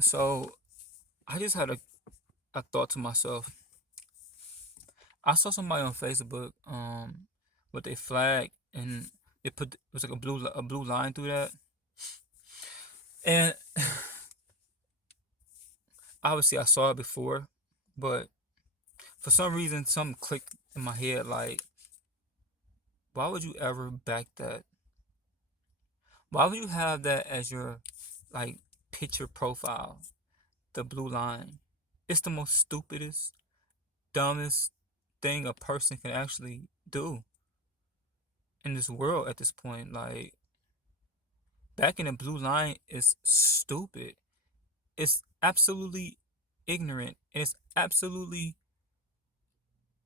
So I just had a thought to myself. I saw somebody on Facebook with a flag and it was like a blue line through that. And obviously I saw it before, but for some reason something clicked in my head like, why would you ever back that? Why would you have that as your like picture profile? The blue line. It's the most stupidest, dumbest thing a person can actually do in this world at this point. Like, backing a blue line is stupid. It's absolutely ignorant and it's absolutely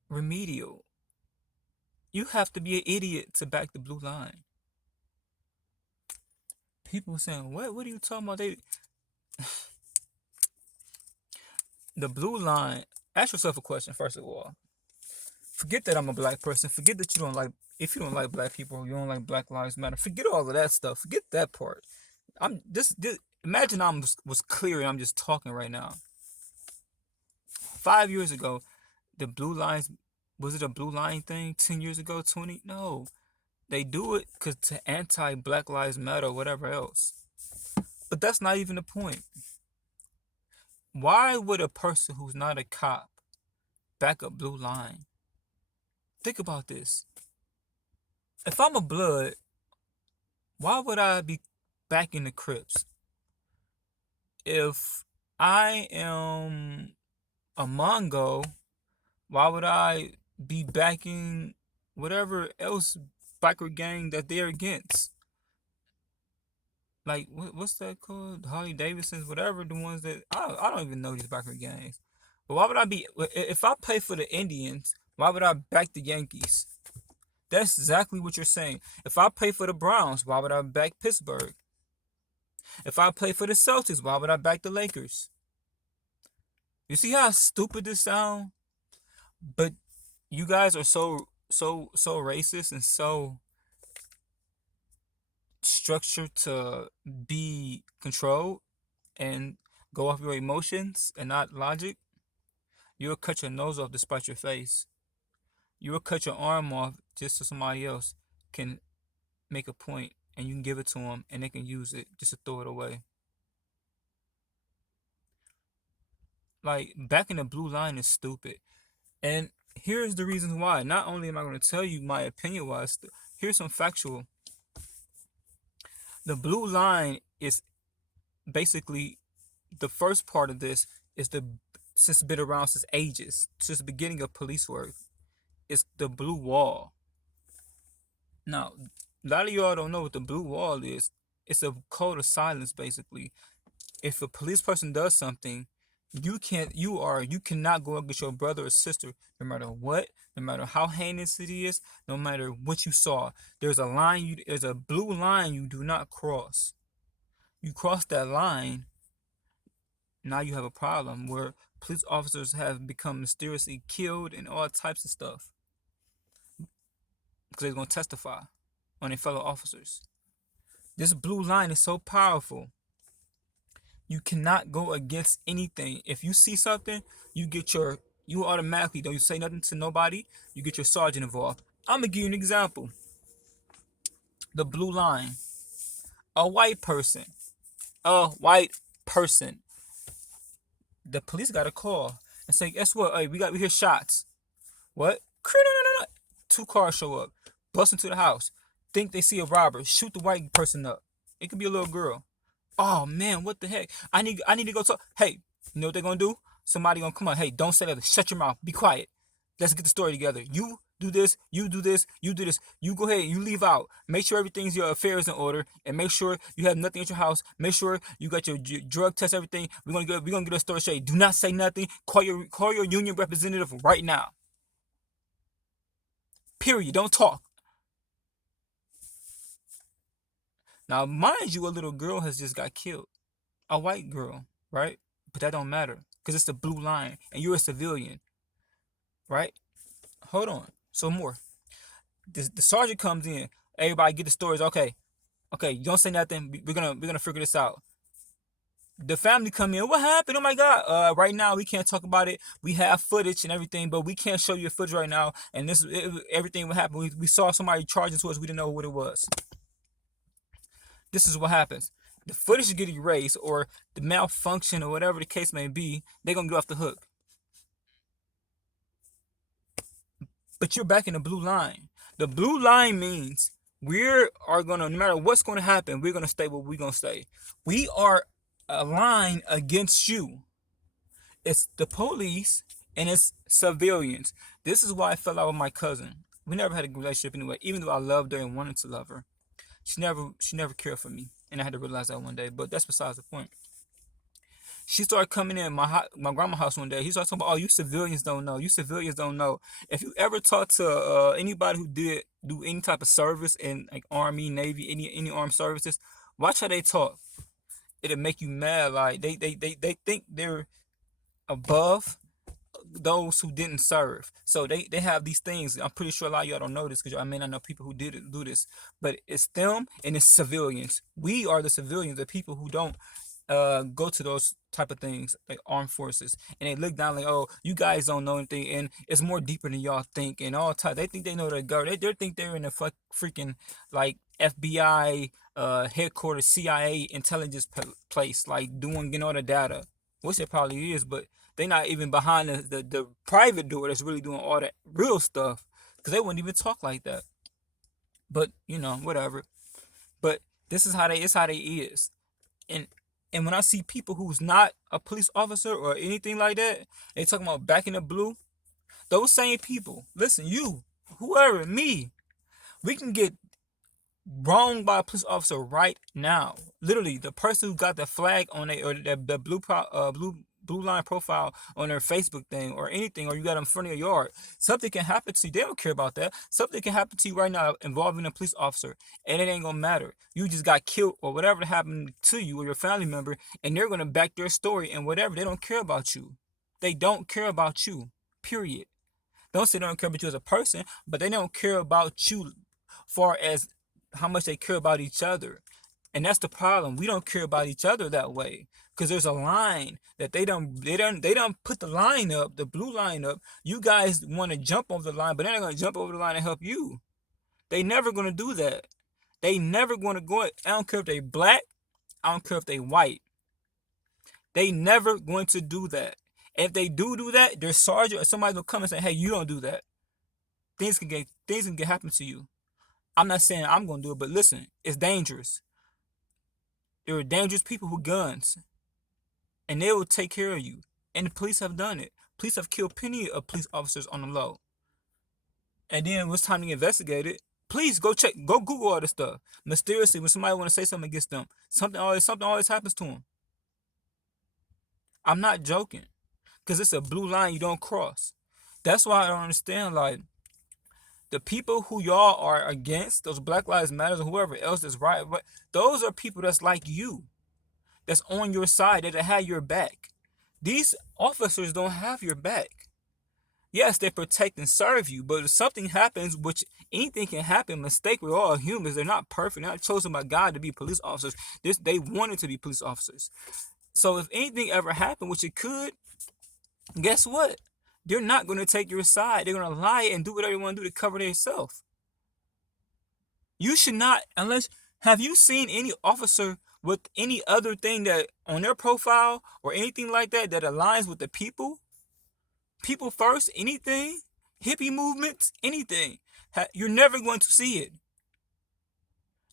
remedial. You have to be an idiot to back the blue line. People saying, What are you talking about? The blue line, ask yourself a question, first of all. Forget that I'm a black person. Forget that you don't like, if you don't like black people, you don't like Black Lives Matter. Forget all of that stuff. Forget that part. This imagine was clear and I'm just talking right now. 5 years ago, the blue lines, was it a blue line thing? 10 years ago, 20? No. They do it because to anti Black Lives Matter or whatever else. But that's not even the point. Why would a person who's not a cop back up blue line? Think about this. If I'm a blood, why would I be backing the Crips? If I am a Mongo, why would I be backing whatever else biker gang that they're against? Like what's that called? Harley Davidsons, whatever the ones that I don't even know these biker gangs. But why would I be if I play for the Indians? Why would I back the Yankees? That's exactly what you're saying. If I play for the Browns, why would I back Pittsburgh? If I play for the Celtics, why would I back the Lakers? You see how stupid this sounds? But you guys are so racist and so structured to be controlled and go off your emotions and not logic. You'll cut your nose off despite your face. You will cut your arm off just so somebody else can make a point and you can give it to them and they can use it just to throw it away. Like, backing the blue line is stupid. And here's the reasons why. Not only am I going to tell you my opinion was, here's some factual. The blue line is basically the first part of this is the since it's been around since ages, since the beginning of police work. It's the blue wall. Now, a lot of y'all don't know what the blue wall is. It's a code of silence, basically. If a police person does something, you cannot go against your brother or sister, no matter what, no matter how heinous it is, no matter what you saw. There's a blue line you do not cross. You cross that line, now you have a problem where police officers have become mysteriously killed and all types of stuff because they're going to testify on their fellow officers. This blue line is so powerful. You cannot go against anything. If you see something, you automatically, don't you say nothing to nobody, you get your sergeant involved. I'm gonna give you an example. The blue line. A white person. A white person. The police got a call and say, guess what? Hey, we hear shots. What? Two cars show up, bust into the house, think they see a robber, shoot the white person up. It could be a little girl. Oh man, what the heck? I need to go talk. Hey, you know what they're gonna do? Somebody gonna come on. Hey, don't say that. Shut your mouth. Be quiet. Let's get the story together. You do this. You do this. You do this. You go ahead. You leave out. Make sure everything's your affairs in order, and make sure you have nothing at your house. Make sure you got your drug test. Everything. We're gonna get a story straight. Do not say nothing. Call your union representative right now. Period. Don't talk. Now, mind you, a little girl has just got killed. A white girl, right? But that don't matter because it's the blue line, and you're a civilian, right? Hold on. So more. The sergeant comes in. Everybody get the stories. Okay, okay. You don't say nothing. We're gonna figure this out. The family come in. What happened? Oh my God! Right now we can't talk about it. We have footage and everything, but we can't show you the footage right now. And everything what happened. We saw somebody charging to us. We didn't know what it was. This is what happens. The footage get erased, or the malfunction, or whatever the case may be. They're gonna get off the hook. But you're back in the blue line. The blue line means we are gonna, no matter what's gonna happen, we're gonna stay where we're gonna stay. We are aligned against you. It's the police and it's civilians. This is why I fell out with my cousin. We never had a relationship anyway, even though I loved her and wanted to love her. She never cared for me. And I had to realize that one day. But that's besides the point. She started coming in my grandma's house one day. He started talking about, oh, you civilians don't know. You civilians don't know. If you ever talk to anybody who did do any type of service in like Army, Navy, any armed services, watch how they talk. It'll make you mad. Like they think they're above those who didn't serve. So they have these things. I'm pretty sure a lot of y'all don't know this because I may not know people who did do this. But it's them and it's civilians. We are the civilians, the people who don't go to those type of things like armed forces, and they look down like, oh, you guys don't know anything, and it's more deeper than y'all think, and all type. They think they know the government. They think they're in a freaking like FBI headquarters, CIA intelligence place, like getting all the data, which it probably is, but they not even behind the private door that's really doing all that real stuff, because they wouldn't even talk like that. But whatever. But this is how they is. And and when I see people who's not a police officer or anything like that, they talking about back in the blue. Those same people, listen, you, whoever, me, we can get wronged by a police officer right now. Literally, the person who got the flag on it, or the blue line profile on their Facebook thing or anything, or you got them in front of your yard, something can happen to you. They don't care about that. Something can happen to you right now involving a police officer, and it ain't gonna matter. You just got killed or whatever happened to you or your family member, and they're gonna back their story and whatever. They don't care about you. They don't care about you. Period. Don't say they don't care about you as a person, but they don't care about you far as how much they care about each other. And that's the problem. We don't care about each other that way. Because there's a line that they don't put the line up, the blue line up. You guys want to jump over the line, but they're not gonna jump over the line and help you. They never gonna do that. They never gonna go. I don't care if they black, I don't care if they white. They never going to do that. And if they do that, their sergeant or somebody will come and say, hey, you don't do that. Things can get happen to you. I'm not saying I'm gonna do it, but listen, it's dangerous. There are dangerous people with guns, and they will take care of you. And the police have done it. Police have killed plenty of police officers on the low. And then when it's time to investigate it, please go Google all this stuff. Mysteriously, when somebody want to say something against them, something always happens to them. I'm not joking, because it's a blue line you don't cross. That's why I don't understand, like, the people who y'all are against, those Black Lives Matter or whoever else that's right, but those are people that's like you, that's on your side, that have your back. These officers don't have your back. Yes, they protect and serve you, but if something happens, which anything can happen, mistake, we're all humans. They're not perfect. They're not chosen by God to be police officers. They wanted to be police officers. So if anything ever happened, which it could, guess what? They're not going to take your side. They're going to lie and do whatever they want to do to cover themselves. You should not, unless, have you seen any officer with any other thing that on their profile or anything like that that aligns with the people? People first, anything? Hippie movements, anything. You're never going to see it.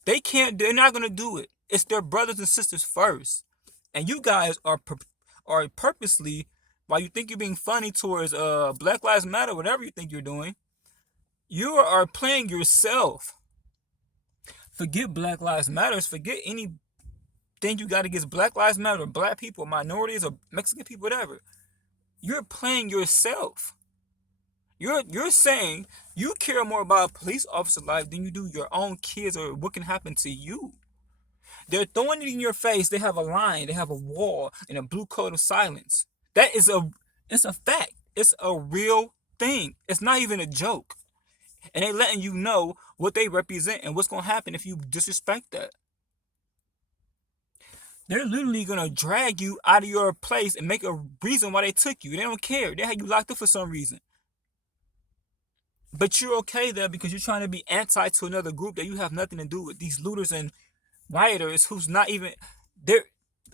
They're not going to do it. It's their brothers and sisters first. And you guys are purposely, while you think you're being funny towards Black Lives Matter, whatever you think you're doing, you are playing yourself. Forget Black Lives Matters. Forget anything you got against Black Lives Matter, or black people, or minorities, or Mexican people, whatever. You're playing yourself. You're saying you care more about a police officer's life than you do your own kids or what can happen to you. They're throwing it in your face. They have a line. They have a wall and a blue code of silence. It's a fact. It's a real thing. It's not even a joke. And they letting you know what they represent and what's going to happen if you disrespect that. They're literally gonna drag you out of your place and make a reason why they took you. They don't care. They had you locked up for some reason. But you're okay there because you're trying to be anti to another group that you have nothing to do with. These looters and rioters they're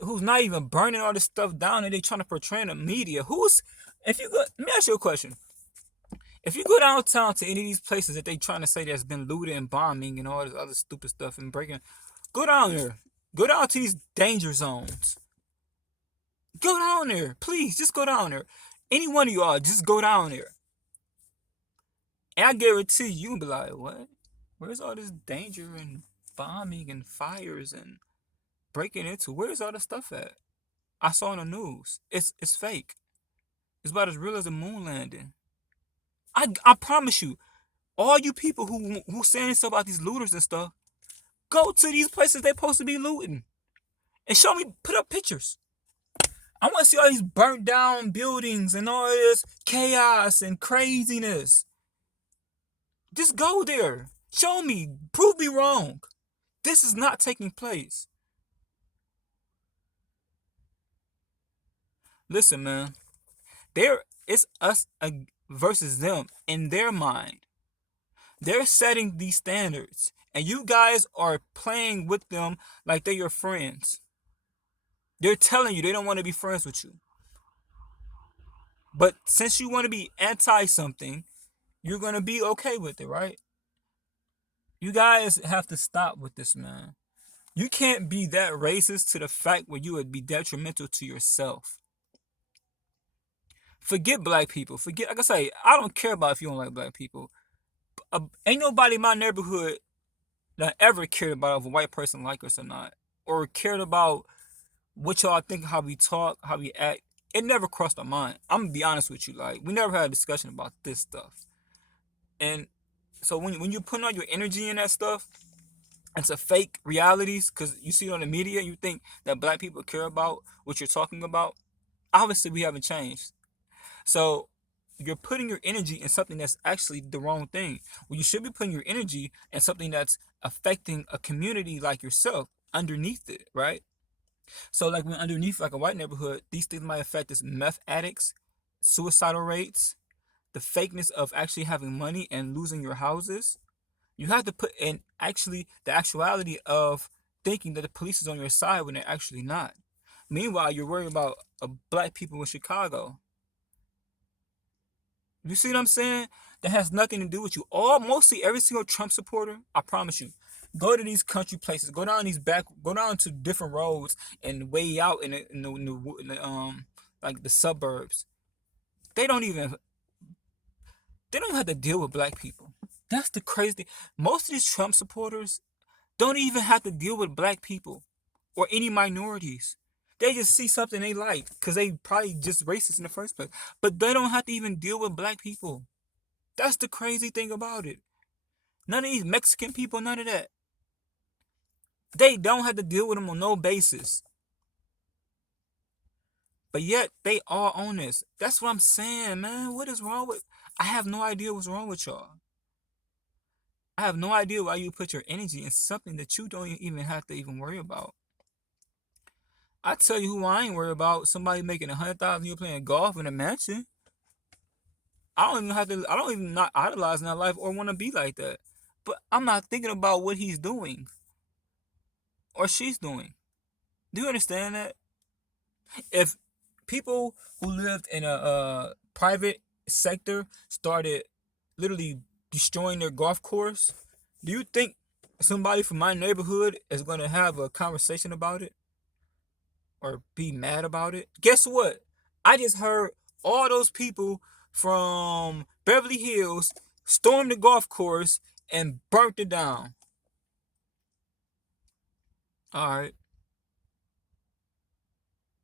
who's not even burning all this stuff down and they trying to portray in the media. Who's if you go let me ask you a question. If you go downtown to any of these places that they trying to say there's been looting and bombing and all this other stupid stuff and breaking, go down there. Go down to these danger zones. Go down there. Please, just go down there. Any one of y'all, just go down there. And I guarantee you, you'll be like, what? Where's all this danger and bombing and fires and breaking into? Where's all the stuff at? I saw on the news. It's fake. It's about as real as the moon landing. I promise you, all you people who saying stuff about these looters and stuff, go to these places they supposed to be looting. And show me, put up pictures. I want to see all these burnt down buildings and all this chaos and craziness. Just go there. Show me. Prove me wrong. This is not taking place. Listen, man. It's us versus them in their mind. They're setting these standards, and you guys are playing with them like they're your friends. They're telling you they don't want to be friends with you. But since you want to be anti something, you're going to be okay with it, right? You guys have to stop with this, man. You can't be that racist to the fact where you would be detrimental to yourself. Forget black people. Forget, like I say, I don't care about if you don't like black people. Ain't nobody in my neighborhood that ever cared about if a white person like us or not, or cared about what y'all think, how we talk, how we act. It never crossed our mind. I'm gonna be honest with you, like we never had a discussion about this stuff. And so when you're putting all your energy in that stuff, into fake realities, because you see it on the media, you think that black people care about what you're talking about. Obviously, we haven't changed. So you're putting your energy in something that's actually the wrong thing. Well, you should be putting your energy in something that's affecting a community like yourself underneath it, right? So like when underneath like a white neighborhood, these things might affect us meth addicts, suicidal rates, the fakeness of actually having money and losing your houses. You have to put in actually the actuality of thinking that the police is on your side when they're actually not. Meanwhile, you're worried about black people in Chicago. You see what I'm saying? That has nothing to do with you. Mostly every single Trump supporter, I promise you, go to these country places, go down to different roads and way out in the like the suburbs. They don't even have to deal with black people. That's the crazy thing. Most of these Trump supporters don't even have to deal with black people or any minorities. They just see something they like because they probably just racist in the first place. But they don't have to even deal with black people. That's the crazy thing about it. None of these Mexican people, none of that. They don't have to deal with them on no basis. But yet they all own this. That's what I'm saying, man. What is wrong with? I have no idea what's wrong with y'all. I have no idea why you put your energy in something that you don't even have to even worry about. I tell you who I ain't worried about. Somebody making 100,000 you playing golf in a mansion. I don't even not idolize in that life or want to be like that. But I'm not thinking about what he's doing or she's doing. Do you understand that? If people who lived in a private sector started literally destroying their golf course, do you think somebody from my neighborhood is going to have a conversation about it or be mad about it? Guess what? I just heard all those people from Beverly Hills stormed the golf course and burnt it down. All right.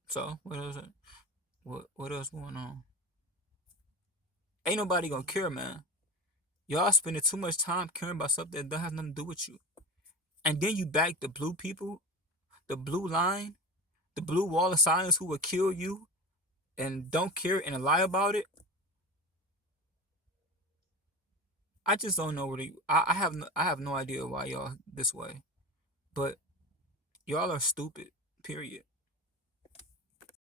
So what else? What else going on? Ain't nobody gonna care, man. Y'all spending too much time caring about something that has nothing to do with you. And then you back the blue people, the blue line, the blue wall of silence who will kill you and don't care and lie about it. I just don't know what I have no idea why y'all this way. But y'all are stupid period.